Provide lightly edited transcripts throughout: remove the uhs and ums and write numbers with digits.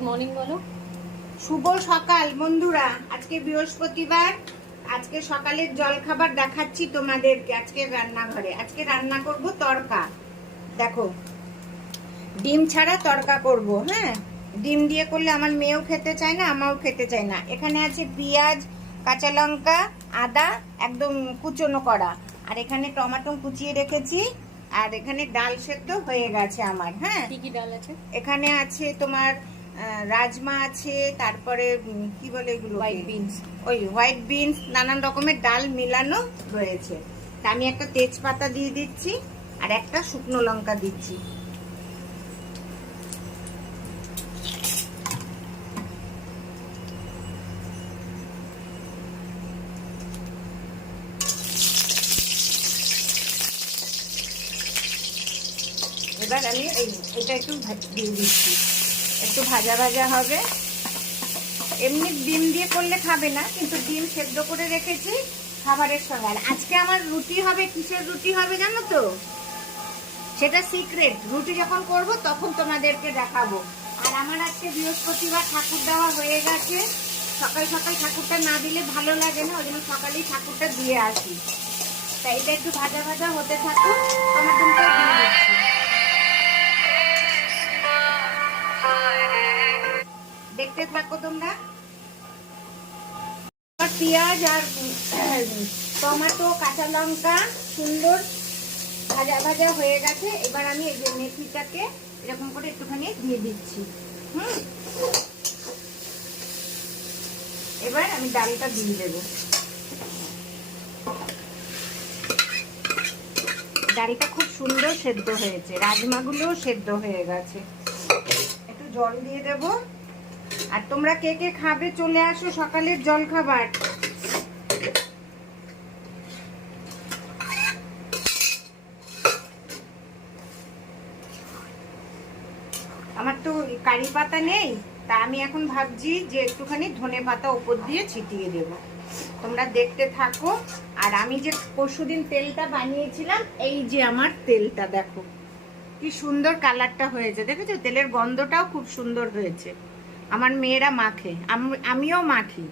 Good morning বলো। শুভ সকাল বন্ধুরা, আজকে বৃহস্পতিবার। আজকে সকালের জলখাবার দেখাচ্ছি তোমাদেরকে। আজকে রান্নাঘরে আজকে রান্না করব তড়কা। দেখো, ডিম ছাড়া তড়কা করব। হ্যাঁ, ডিম দিয়ে করলে আমার মেয়েও খেতে চায় না, আমাও খেতে চায় না। এখানে আছে পেঁয়াজ, কাঁচা লঙ্কা, আদা একদম কুচনো করা, আর এখানে টমেটো কুচিয়ে রেখেছি, আর এখানে ডাল সেদ্ধ হয়ে গেছে আমার। হ্যাঁ, কি কি ডাল আছে? এখানে আছে তোমার রাজমা আছে, তারপরে কি বলে এগুলো, হোয়াইট বিনস। ওই হোয়াইট বিনস, নানান রকমের ডাল মিলানো রয়েছে। তা আমি একটা তেজপাতা দিয়ে দিচ্ছি আর একটা শুকনো লঙ্কা দিচ্ছি। এবার আমি এটা একটু দিয়ে দিচ্ছি, একটু ভাজা ভাজা হবে। এমনি ডিম দিয়ে করলে খাবে না, কিন্তু ডিম সেদ্ধ করে রেখেছি খাবারের সঙ্গে। আর আজকে আমার রুটি হবে। কিসের রুটি হবে জানো তো? সেটা সিক্রেট। রুটি যখন করব তখন তোমাদেরকে দেখাবো। আর আমার আজকে বৃহস্পতিবার ঠাকুর দেওয়া হয়ে গেছে। সকাল সকাল ঠাকুরটা না দিলে ভালো লাগে না, ওই জন্য সকালেই ঠাকুরটা দিয়ে আসি। তাই এটা একটু ভাজা ভাজা হতে থাকুক, টমেটোটা দিয়ে দিচ্ছি। দেখতে থাকো তোমরা। পেঁয়াজ আর টমেটো, কাঁচা লঙ্কা সুন্দর ভাজা ভাজা হয়ে গেছে। এবার আমি এই যে মেথিটাকে এরকম করে একটুখানি দিয়ে দিচ্ছি। এবার আমি ডালটা দিয়ে দেব। ডালটা খুব সুন্দর সেদ্ধ হয়েছে, রাজমাগুলোও সেদ্ধ হয়ে গেছে। একটু জল দিয়ে দেব। আর তোমরা কে কে খাবে চলে আসো সকালের জল খাবার। আমার তো কারি পাতা নেই, তা আমি এখন ভাবছি যে একটুখানি ধনে পাতা উপর দিয়ে ছিটিয়ে দেব। তোমরা দেখতে থাকো। আর আমি যে পরশুদিন তেলটা বানিয়েছিলাম, এই যে আমার তেলটা দেখো কি সুন্দর কালারটা হয়েছে, দেখেছো? তেলের গন্ধটাও খুব সুন্দর হয়েছে। আমার মেয়েরা মাখে, আমিও মাখি।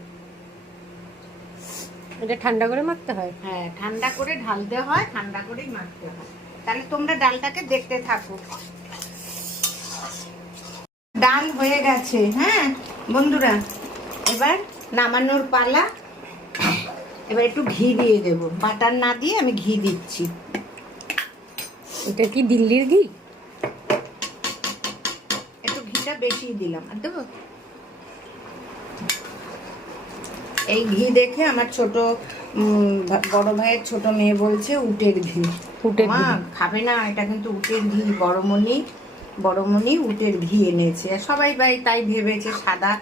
এটা ঠান্ডা করে মাখতে হয়? হ্যাঁ, ঠান্ডা করে ঢালতে হয়, ঠান্ডা করেই মাখতে হয়। তাহলে তোমরা ডালটাকে দেখতে থাকো। ডাল হয়ে গেছে। হ্যাঁ বন্ধুরা, এবার নামানোর পালা। এবার একটু ঘি দিয়ে দেব, বাটার না দিয়ে আমি ঘি দিচ্ছি। এটা কি দিল্লির ঘি? একটু ঘিটা বেশি দিলাম। আর দেবো এই ঘি দেখে আমার ছোট বড় ভাইয়ের ছোট মেয়ে বলছে উটের ঘি। মা খাবে না, এটা কিন্তু উটের ঘি। বড়মনি উটের ঘি এনেছে। সবাই ভাই তাই ভেবেছে সাদা।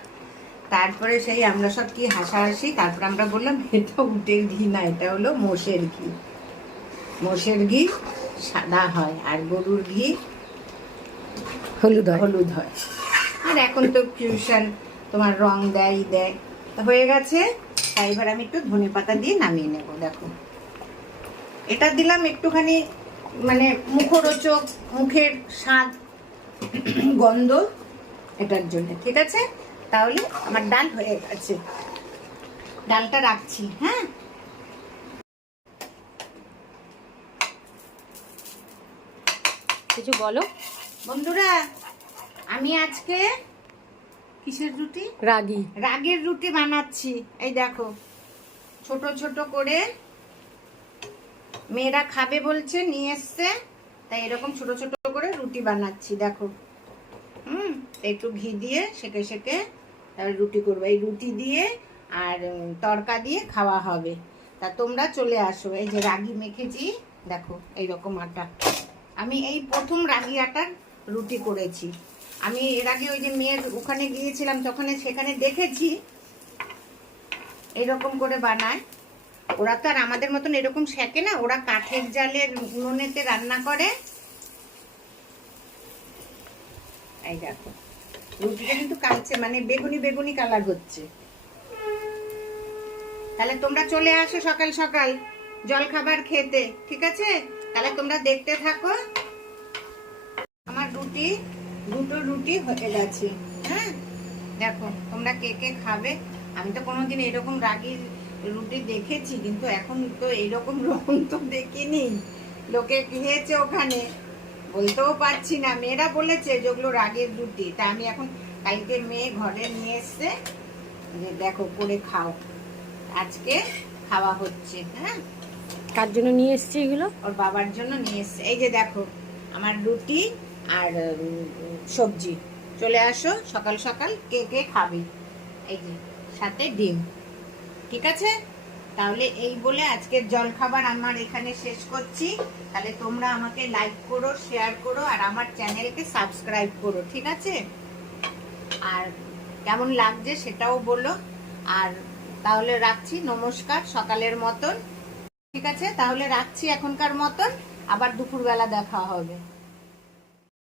তারপরে সেই আমরা সব কি হাসাহাসি, তারপর আমরা বললাম এটা উটের ঘি না, এটা হলো মোষের ঘি। মোষের ঘি সাদা হয়, আর গরুর ঘি হলুদ হয়। আর এখন তো ফিউশন তোমার রং দেয়। হয়ে গেছে। তাই এবার আমি একটু ধনে পাতা দিয়ে নামিয়ে নেব। দেখো, এটা দিলাম একটুখানি মানে মুখরোচক, মুখের স্বাদ গন্ধ এটার জন্য। ঠিক আছে, তাহলে আমার ডাল হয়ে গেছে। ডালটা রাখছি। হ্যাঁ, কিছু বলো বন্ধুরা। আমি আজকে কিসের রুটি? রাগের রুটি বানাচ্ছি। এই দেখো, ছোট ছোট করে মেয়েরা খাবে বলছে, নিয়ে এসছে, তাই এরকম ছোট ছোট করে রুটি বানাচ্ছি। দেখো, একটু ঘি দিয়ে সেকে সেকে রুটি করবো। এই রুটি দিয়ে আর তড়কা দিয়ে খাওয়া হবে। তা তোমরা চলে আসো। এই যে রাগি মেখেছি, দেখো এইরকম আটা। আমি এই প্রথম রাগি আটার রুটি করেছি। আমি এর আগে ওই যে মেয়ের ওখানে গিয়েছিলাম, তখন সেখানে দেখেছি এরকম করে বানায়। ওরা তো আর আমাদের মতন এরকম সেকে না, ওরা কাঠের জালের উনুনেতে রান্না করে। এই দেখো, রুটিটা কিন্তু কালচে, মানে বেগুনি বেগুনি কালার হচ্ছে। তাহলে তোমরা চলে আসো সকাল সকাল জল খাবার খেতে। ঠিক আছে, তাহলে তোমরা দেখতে থাকো। আমার দুটো রুটি হয়ে গেছে। হ্যাঁ, দেখো তোমরা কে কে খাবে। আমি তো কোনোদিন এরকম রাগি রুটি দেখেছি, কিন্তু এখন তো এইরকম রকম তো দেখিনি। লোকে খেয়েছে ওখানে, বলতেও পারছি না। মেয়েরা বলেছে যেগুলো রাগের রুটি, তা আমি এখন কালকে মেয়ে ঘরে নিয়ে এসছে, যে দেখো করে খাও, আজকে খাওয়া হচ্ছে। হ্যাঁ, কার জন্য নিয়ে এসছি এগুলো? ওর বাবার জন্য নিয়ে এসছে। এই যে দেখো আমার রুটি আর সবজি। চলে আসো সকাল সকাল, কে কে খাবে। এই যে সাথে ডিম। ঠিক আছে, তাহলে এই বলে আজকের জলখাবার আমার এখানে শেষ করছি। তাহলে তোমরা আমাকে লাইক করো, শেয়ার করো, আর আমার চ্যানেলকে সাবস্ক্রাইব করো। ঠিক আছে, আর কেমন লাগছে সেটাও বলো। আর তাহলে রাখছি, নমস্কার, সকালের মতন। ঠিক আছে, তাহলে রাখছি এখনকার মতন, আবার দুপুরবেলা দেখা হবে।